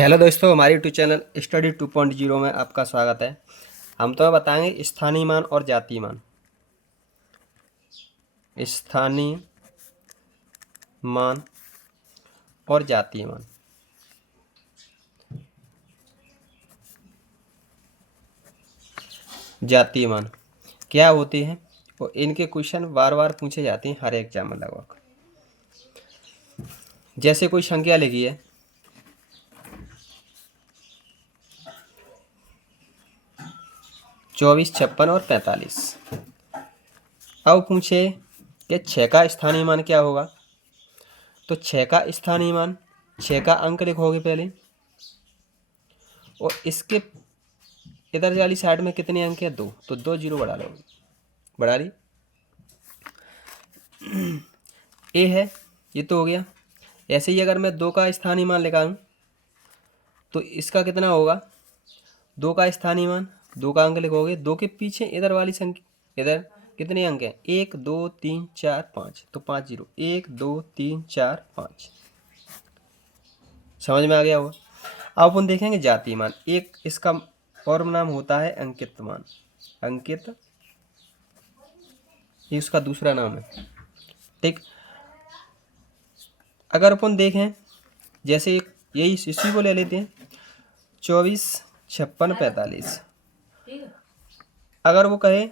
Hello दोस्तों, हमारे YouTube channel study 2.0 में आपका स्वागत है। हम तो बताएंगे स्थानीय मान और जातीय मान। स्थानीय मान और जातीय मान। जातीय मान क्या होते हैं और इनके क्वेश्चन बार बार पूछे जाते हैं हर एग्जाम में लगभग। जैसे कोई संख्या लिखी है 24, 56 और 45। अब पूछे कि 6 का स्थानीय मान क्या होगा, तो 6 का स्थानीय मान 6 का अंक लिखोगे पहले, और इसके इधर वाली साइड में कितने अंक है? 2, तो 2 जीरो बढ़ा लो। बढ़ा ली। ए है, ये तो हो गया। ऐसे ही अगर मैं 2 का स्थानीय मान निकालूं तो इसका कितना होगा? 2 का स्थानीय मान 2 का अंक लिखोगे, 2 के पीछे इधर वाली संख्या, इधर कितने अंक हैं? 1 2 3 4 5, तो 5 जीरो। 1 2 3 4 5। समझ में आ गया होगा। अब अपन देखेंगे जातीय मान। एक इसका और नाम होता है अंकित मान। अंकित, ये उसका दूसरा नाम है। ठीक, अगर अपन देखें जैसे यही इसी को ले लेते हैं 24, 56, 45। अगर वो कहे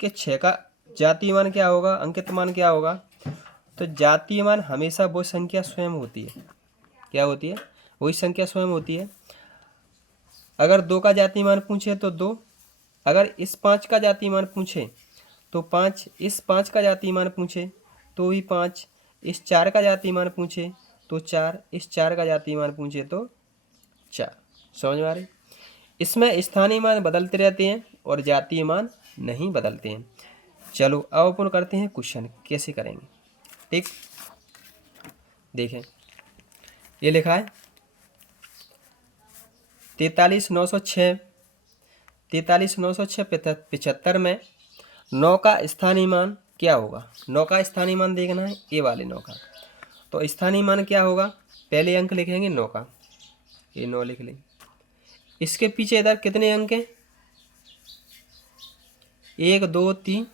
कि 6 का जातीय मान क्या होगा, अंकित मान क्या होगा, तो जातीय मान हमेशा वो संख्या स्वयं होती है। क्या होती है? वही संख्या स्वयं होती है। अगर 2 का जातीय मान पूछे तो 2, अगर इस 5 का जातीय मान पूछे तो 5, इस 5 का जातीय मान पूछे तो भी 5, इस 4 का जातीय मान पूछे तो 4, इस 4 का जातीय मान पूछे तो 4। समझ में आ रही? इसमें स्थानीय मान बदलते रहते हैं और जातीय मान नहीं बदलते हैं। चलो अब अपन करते हैं क्वेश्चन, कैसे करेंगे। ठीक, देखें ये लिखा है 43,906। 43,906 75 में 9 का स्थानीय मान क्या होगा? 9 का स्थानीय मान देखना है, ए वाले 9 का। तो स्थानीय मान क्या होगा? पहले अंक लिखेंगे 9 का, ये 9 लिख लेंगे। इसके पीछे इधर कितने अंक हैं? 1 2 3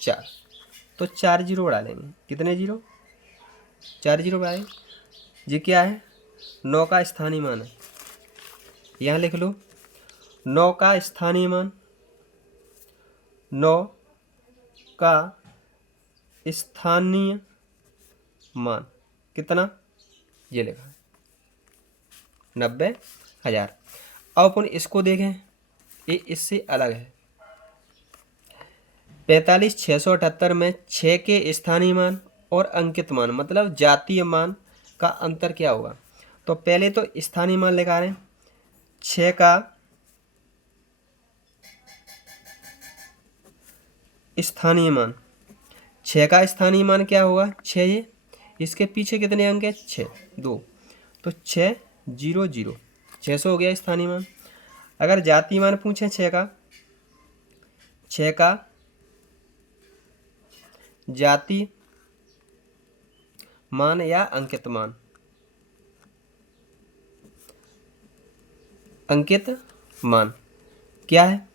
4, तो 4 जीरो बढ़ा लेंगे। कितने जीरो? 4 जीरो बढ़ाए। ये क्या है? 9 का स्थानीय मान है। यहाँ लिख लो 9 का स्थानीय मान। 9 का स्थानीय मान कितना? ये लिखा है 90,000। अब अपन इसको देखें, ये इससे अलग है। 45,678 में 6 के स्थानीय मान और अंकित मान मतलब जातीय मान का अंतर क्या होगा? तो पहले तो स्थानीय मान लगा रहे हैं। 6 का स्थानीय मान, 6 का स्थानीय मान क्या होगा? 6। ये इसके पीछे कितने अंक है? 6 2, तो 6 0 0, 600 हो गया स्थानीय मान। अगर जातीय मान पूछे 6 का जातीय मान या अंकित मान, अंकित मान क्या है?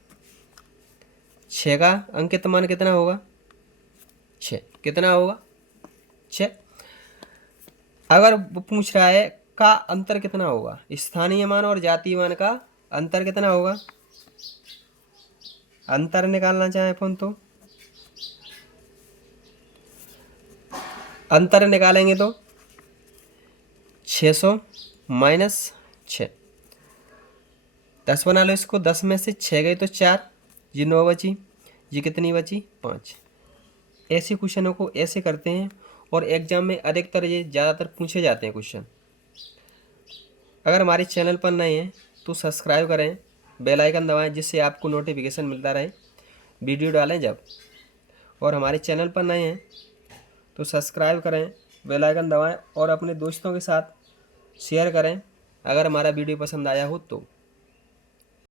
6 का अंकित मान कितना होगा? 6। कितना होगा? 6। अगर वो पूछ रहा है का अंतर कितना होगा, स्थानीय मान और जातीय मान का अंतर कितना होगा? अंतर निकालना चाहे अपन तो अंतर निकालेंगे तो 600 माइनस 6, 10 बना लो इसको। 10 में से 6 गए तो 4, ये 9 बची, ये कितनी बची? 5। ऐसे क्वेश्चनों को ऐसे करते हैं और एग्जाम में अधिकतर ये ज़्यादातर पूछे जाते हैं क्वेश्चन। अगर हमारे चैनल पर नए हैं तो सब्सक्राइब करें, बेल आइकन दबाएं जिससे आपको नोटिफिकेशन मिलता रहे वीडियो डालें जब। और हमारे चैनल पर नए हैं तो सब्सक्राइब करें, बेल आइकन दबाएं और अपने दोस्तों के साथ शेयर करें अगर हमारा वीडियो पसंद आया हो तो।